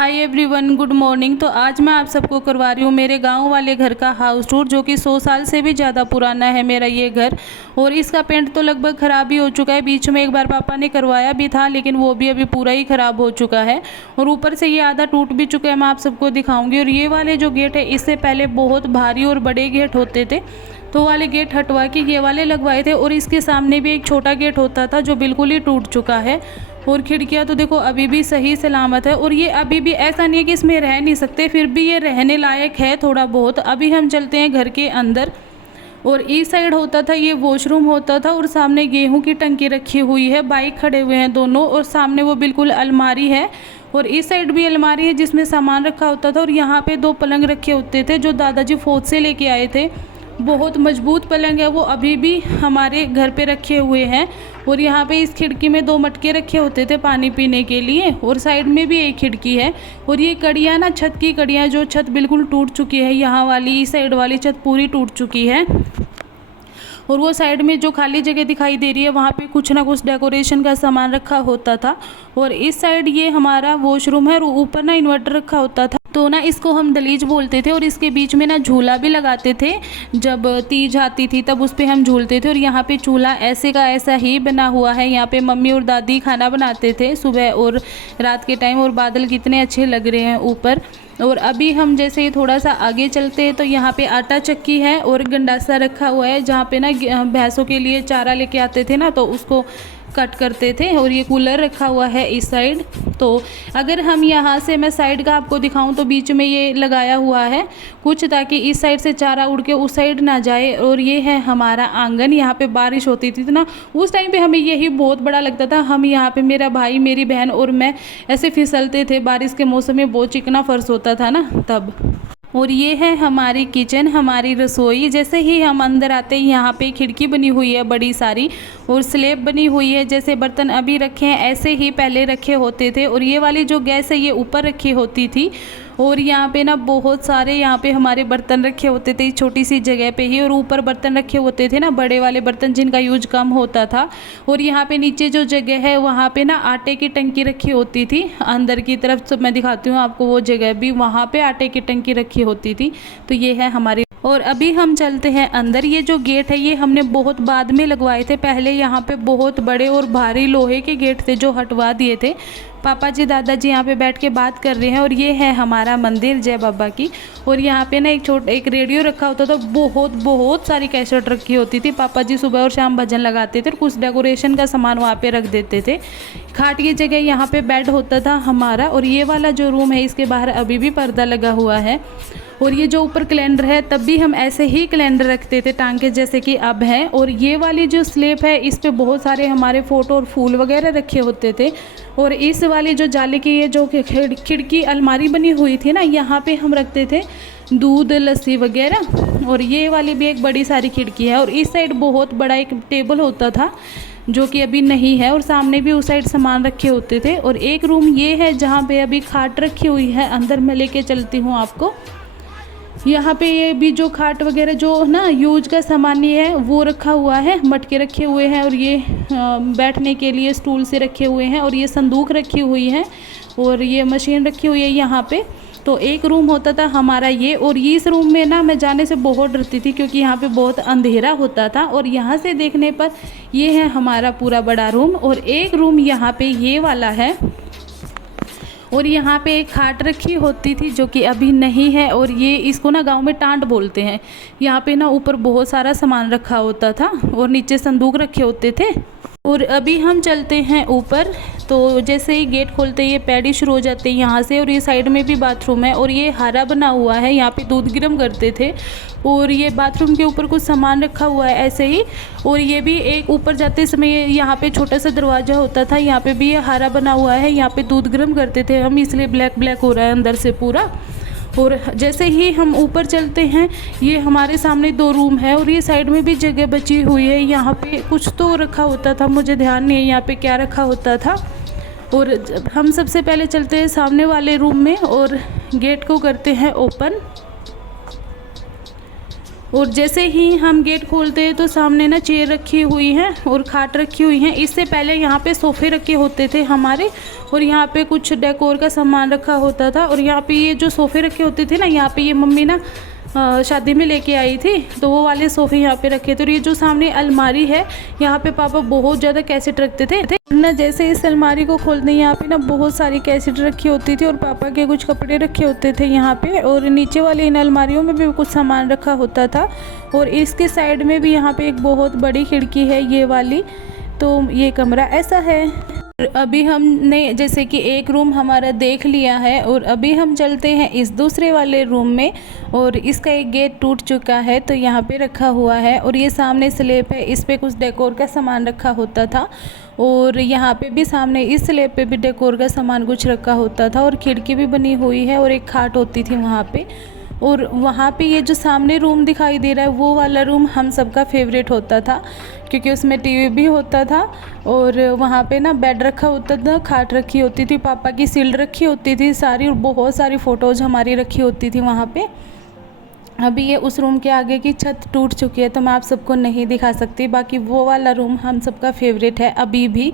Hi everyone, good morning. तो आज मैं आप सबको करवा रही हूँ मेरे गांव वाले घर का हाउस टूर, जो कि 100 साल से भी ज़्यादा पुराना है मेरा ये घर। और इसका पेंट तो लगभग ख़राब ही हो चुका है। बीच में एक बार पापा ने करवाया भी था, लेकिन वो भी अभी पूरा ही ख़राब हो चुका है और ऊपर से ये आधा टूट भी चुका है। मैं आप सबको दिखाऊंगी। और ये वाले जो गेट है, इससे पहले बहुत भारी और बड़े गेट होते थे, तो वाले गेट हटवा के ये वाले लगवाए थे। और इसके सामने भी एक छोटा गेट होता था जो बिल्कुल ही टूट चुका है। और खिड़कियाँ तो देखो अभी भी सही सलामत है। और ये अभी भी ऐसा नहीं है कि इसमें रह नहीं सकते, फिर भी ये रहने लायक है थोड़ा बहुत। अभी हम चलते हैं घर के अंदर। और इस साइड होता था ये वॉशरूम होता था, और सामने गेहूं की टंकी रखी हुई है, बाइक खड़े हुए हैं दोनों, और सामने वो बिल्कुल अलमारी है। और इस साइड भी अलमारी है जिसमें सामान रखा होता था। और यहाँ पे 2 पलंग रखे होते थे जो दादाजी फौज से लेके आए थे। बहुत मजबूत पलंग है, वो अभी भी हमारे घर पे रखे हुए हैं। और यहाँ पे इस खिड़की में 2 मटके रखे होते थे पानी पीने के लिए, और साइड में भी एक खिड़की है। और ये कड़ियाँ ना, छत की कड़ियाँ, जो छत बिल्कुल टूट चुकी है, यहाँ वाली इस साइड वाली छत पूरी टूट चुकी है। और वो साइड में जो खाली जगह दिखाई दे रही है, वहाँ पे कुछ ना कुछ डेकोरेशन का सामान रखा होता था। और इस साइड ये हमारा वॉशरूम है, और ऊपर ना इन्वर्टर रखा होता था, तो ना इसको हम दलीज बोलते थे। और इसके बीच में ना झूला भी लगाते थे, जब तीज आती थी तब उस पर हम झूलते थे। और यहाँ पे चूल्हा ऐसे का ऐसा ही बना हुआ है। यहाँ पे मम्मी और दादी खाना बनाते थे सुबह और रात के टाइम। और बादल कितने अच्छे लग रहे हैं ऊपर। और अभी हम जैसे ही थोड़ा सा आगे चलते हैं तो यहाँ पे आटा चक्की है और गंडासा रखा हुआ है, जहाँ पे ना भैंसों के लिए चारा लेके आते थे ना, तो उसको कट करते थे। और ये कूलर रखा हुआ है इस साइड। तो अगर हम यहाँ से, मैं साइड का आपको दिखाऊं, तो बीच में ये लगाया हुआ है कुछ, ताकि इस साइड से चारा उड़ के उस साइड ना जाए। और ये है हमारा आंगन। यहाँ पे बारिश होती थी तो ना, उस टाइम पे हमें यही बहुत बड़ा लगता था। हम यहाँ पे, मेरा भाई, मेरी बहन और मैं ऐसे फिसलते थे। बारिश के मौसम में बहुत चिकना फर्श होता था ना तब। और ये है हमारी किचन, हमारी रसोई। जैसे ही हम अंदर आते हैं, यहाँ पे खिड़की बनी हुई है बड़ी सारी, और स्लैब बनी हुई है। जैसे बर्तन अभी रखे हैं ऐसे ही पहले रखे होते थे। और ये वाली जो गैस है ये ऊपर रखी होती थी। और यहाँ पे ना बहुत सारे, यहाँ पे हमारे बर्तन रखे होते थे इस छोटी सी जगह पे ही। और ऊपर बर्तन रखे होते थे ना, बड़े वाले बर्तन जिनका यूज कम होता था। और यहाँ पे नीचे जो जगह है, वहाँ पे ना आटे की टंकी रखी होती थी अंदर की तरफ। तो मैं दिखाती हूँ आपको वो जगह भी, वहाँ पे आटे की टंकी रखी होती थी। तो ये है हमारी। और अभी हम चलते हैं अंदर। ये जो गेट है ये हमने बहुत बाद में लगवाए थे। पहले यहाँ पे बहुत बड़े और भारी लोहे के गेट थे जो हटवा दिए थे। पापा जी दादाजी यहाँ पे बैठ के बात कर रहे हैं। और ये है हमारा मंदिर जय बाबा की। और यहाँ पे ना एक रेडियो रखा होता था। बहुत सारी कैसेट रखी होती थी। पापा जी सुबह और शाम भजन लगाते थे, और कुछ डेकोरेशन का सामान वहाँ पे रख देते थे। खाट की जगह यहाँ पे बेड होता था हमारा। और ये वाला जो रूम है, इसके बाहर अभी भी पर्दा लगा हुआ है। और ये जो ऊपर कैलेंडर है, तब भी हम ऐसे ही कैलेंडर रखते थे टांग के, जैसे कि अब है। और ये वाली जो स्लैब है, इस पे बहुत सारे हमारे फ़ोटो और फूल वगैरह रखे होते थे। और इस वाली जो जाली की ये जो खिड़की अलमारी बनी हुई थी ना, यहाँ पे हम रखते थे दूध लस्सी वगैरह। और ये वाली भी एक बड़ी सारी खिड़की है। और इस साइड बहुत बड़ा एक टेबल होता था जो कि अभी नहीं है। और सामने भी उस साइड सामान रखे होते थे। और एक रूम ये है जहाँ पे अभी खाट रखी हुई है। अंदर मैं लेके चलती हूँ आपको। यहाँ पे ये भी जो खाट वगैरह जो ना यूज का सामान ये है, वो रखा हुआ है। मटके रखे हुए हैं, और ये बैठने के लिए स्टूल से रखे हुए हैं। और ये संदूक रखी हुई है, और ये मशीन रखी हुई है यहाँ पे। तो एक रूम होता था हमारा ये। और इस रूम में ना मैं जाने से बहुत डरती थी, क्योंकि यहाँ पे बहुत अंधेरा होता था। और यहाँ से देखने पर ये है हमारा पूरा बड़ा रूम। और एक रूम यहाँ पे ये वाला है। और यहाँ पे एक खाट रखी होती थी जो कि अभी नहीं है। और ये, इसको ना गांव में टांट बोलते हैं। यहाँ पे ना ऊपर बहुत सारा सामान रखा होता था, और नीचे संदूक रखे होते थे। और अभी हम चलते हैं ऊपर। तो जैसे ही गेट खोलते ही ये पैड़ी शुरू हो जाते हैं यहाँ से। और ये साइड में भी बाथरूम है, और ये हरा बना हुआ है, यहाँ पे दूध गर्म करते थे। और ये बाथरूम के ऊपर कुछ सामान रखा हुआ है ऐसे ही। और ये भी एक ऊपर जाते समय यहाँ पे छोटा सा दरवाज़ा होता था, यहाँ पे भी ये हरा बना हुआ है। यहाँ पे दूध गर्म करते थे हम, इसलिए ब्लैक हो रहा है अंदर से पूरा। और जैसे ही हम ऊपर चलते हैं, ये हमारे सामने 2 रूम है। और ये साइड में भी जगह बची हुई है। यहाँ पे कुछ तो रखा होता था, मुझे ध्यान नहीं है यहाँ पे क्या रखा होता था। और हम सबसे पहले चलते हैं सामने वाले रूम में, और गेट को करते हैं ओपन। और जैसे ही हम गेट खोलते हैं तो सामने ना चेयर रखी हुई है और खाट रखी हुई है। इससे पहले यहाँ पे सोफ़े रखे होते थे हमारे, और यहाँ पे कुछ डेकोर का सामान रखा होता था। और यहाँ पे ये जो सोफ़े रखे होते थे ना, यहाँ पे ये मम्मी ना शादी में लेके आई थी, तो वो वाले सोफ़े यहाँ पे रखे थे। और ये जो सामने अलमारी है, यहाँ पे पापा बहुत ज़्यादा कैसेट रखते थे ना। जैसे इस अलमारी को खोलते यहाँ पे ना बहुत सारी कैसेट रखी होती थी और पापा के कुछ कपड़े रखे होते थे यहाँ पे। और नीचे वाली इन अलमारियों में भी कुछ सामान रखा होता था। और इसके साइड में भी यहाँ पे एक बहुत बड़ी खिड़की है ये वाली। तो ये कमरा ऐसा है। अभी हमने जैसे कि एक रूम हमारा देख लिया है और अभी हम चलते हैं इस दूसरे वाले रूम में। और इसका एक गेट टूट चुका है तो यहाँ पे रखा हुआ है। और ये सामने स्लैब है, इस पे कुछ डेकोर का सामान रखा होता था। और यहाँ पे भी सामने इस स्लैब पे भी डेकोर का सामान कुछ रखा होता था। और खिड़की भी बनी हुई है और एक खाट होती थी वहाँ पे। और वहाँ पे ये जो सामने रूम दिखाई दे रहा है, वो वाला रूम हम सबका फेवरेट होता था, क्योंकि उसमें टीवी भी होता था। और वहाँ पे ना बेड रखा होता था, खाट रखी होती थी, पापा की सील्ड रखी होती थी सारी, और बहुत सारी फ़ोटोज़ हमारी रखी होती थी वहाँ पे। अभी ये उस रूम के आगे की छत टूट चुकी है तो मैं आप सबको नहीं दिखा सकती। बाकी वो वाला रूम हम सबका फेवरेट है अभी भी।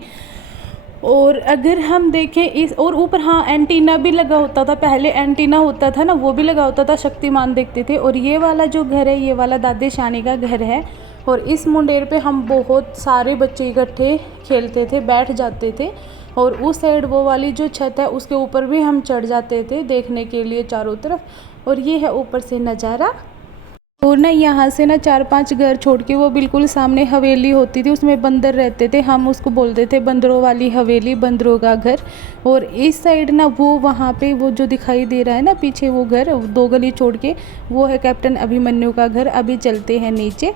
और अगर हम देखें इस और ऊपर, हाँ, एंटीना भी लगा होता था पहले। एंटीना होता था ना, वो भी लगा होता था, शक्तिमान देखते थे। और ये वाला जो घर है, ये वाला दादी शानी का घर है। और इस मुंडेर पे हम बहुत सारे बच्चे इकट्ठे खेलते थे, बैठ जाते थे। और उस साइड वो वाली जो छत है उसके ऊपर भी हम चढ़ जाते थे देखने के लिए चारों तरफ। और ये है ऊपर से नज़ारा। और ना यहाँ से ना 4-5 घर छोड़ के वो बिल्कुल सामने हवेली होती थी, उसमें बंदर रहते थे। हम उसको बोलते थे बंदरों वाली हवेली, बंदरों का घर। और इस साइड ना वो वहाँ पे वो जो दिखाई दे रहा है ना पीछे, वो घर 2 गली छोड़ के, वो है कैप्टन अभिमन्यु का घर। अभी चलते हैं नीचे।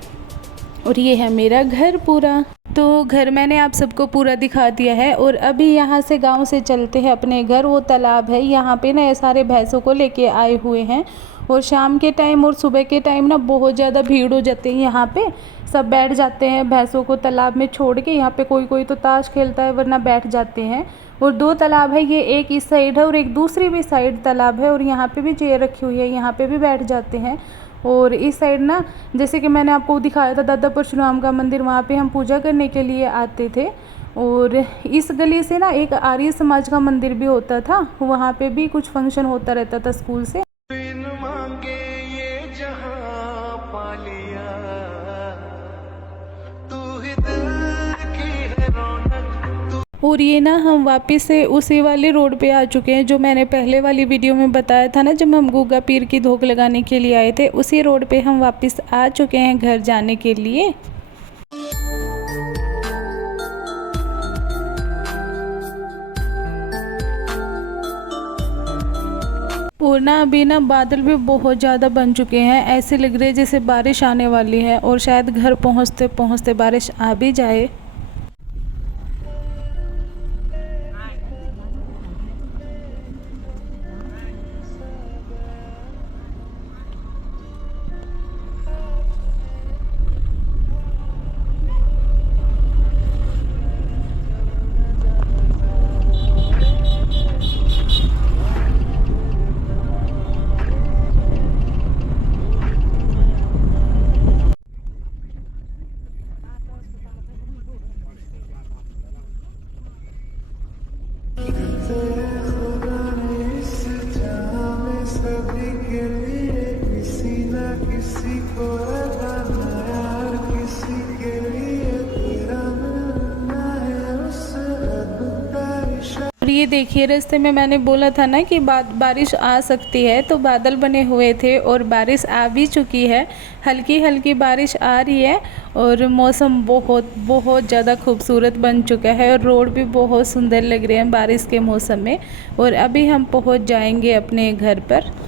और ये है मेरा घर पूरा। तो घर मैंने आप सबको पूरा दिखा दिया है। और अभी यहाँ से गांव से चलते हैं अपने घर। वो तालाब है, यहाँ पे ना ये सारे भैंसों को लेके आए हुए हैं। और शाम के टाइम और सुबह के टाइम ना बहुत ज़्यादा भीड़ हो जाती है यहाँ पे। सब बैठ जाते हैं भैंसों को तालाब में छोड़ के। यहाँ पे कोई कोई तो ताश खेलता है, वरना बैठ जाते हैं। और 2 तालाब है, ये एक इस साइड है और एक दूसरी भी साइड तालाब है। और यहाँ पे भी चेयर रखी हुई है, यहाँ पे भी बैठ जाते हैं। और इस साइड ना, जैसे कि मैंने आपको दिखाया था दादा परशुराम का मंदिर, वहाँ पे हम पूजा करने के लिए आते थे। और इस गली से ना एक आर्य समाज का मंदिर भी होता था, वहाँ पे भी कुछ फंक्शन होता रहता था स्कूल से। और ये ना हम वापस से उसी वाले रोड पे आ चुके हैं जो मैंने पहले वाली वीडियो में बताया था ना, जब हम गुग्गा पीर की धोख लगाने के लिए आए थे। उसी रोड पे हम वापस आ चुके हैं घर जाने के लिए। और ना अभी ना बादल भी बहुत ज़्यादा बन चुके हैं, ऐसे लग रहे जैसे बारिश आने वाली है। और शायद घर पहुँचते पहुँचते बारिश आ भी जाए। और ये देखिए, रास्ते में मैंने बोला था ना कि बारिश आ सकती है, तो बादल बने हुए थे और बारिश आ भी चुकी है। हल्की हल्की बारिश आ रही है और मौसम बहुत बहुत ज़्यादा खूबसूरत बन चुका है। और रोड भी बहुत सुंदर लग रहे हैं बारिश के मौसम में। और अभी हम पहुंच जाएंगे अपने घर पर।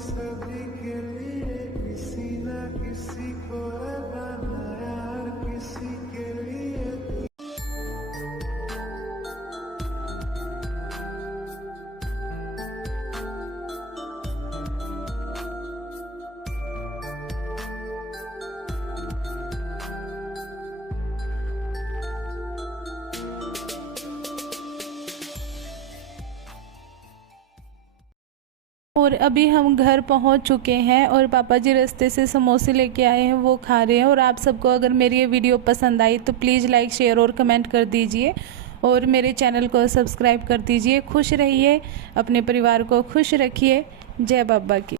सभी के लिए किसी न किसी को है बनाया, हर किसी के लिए। और अभी हम घर पहुंच चुके हैं और पापा जी रास्ते से समोसे लेके आए हैं, वो खा रहे हैं। और आप सबको अगर मेरी ये वीडियो पसंद आई तो प्लीज़ लाइक शेयर और कमेंट कर दीजिए और मेरे चैनल को सब्सक्राइब कर दीजिए। खुश रहिए, अपने परिवार को खुश रखिए। जय बाबा की।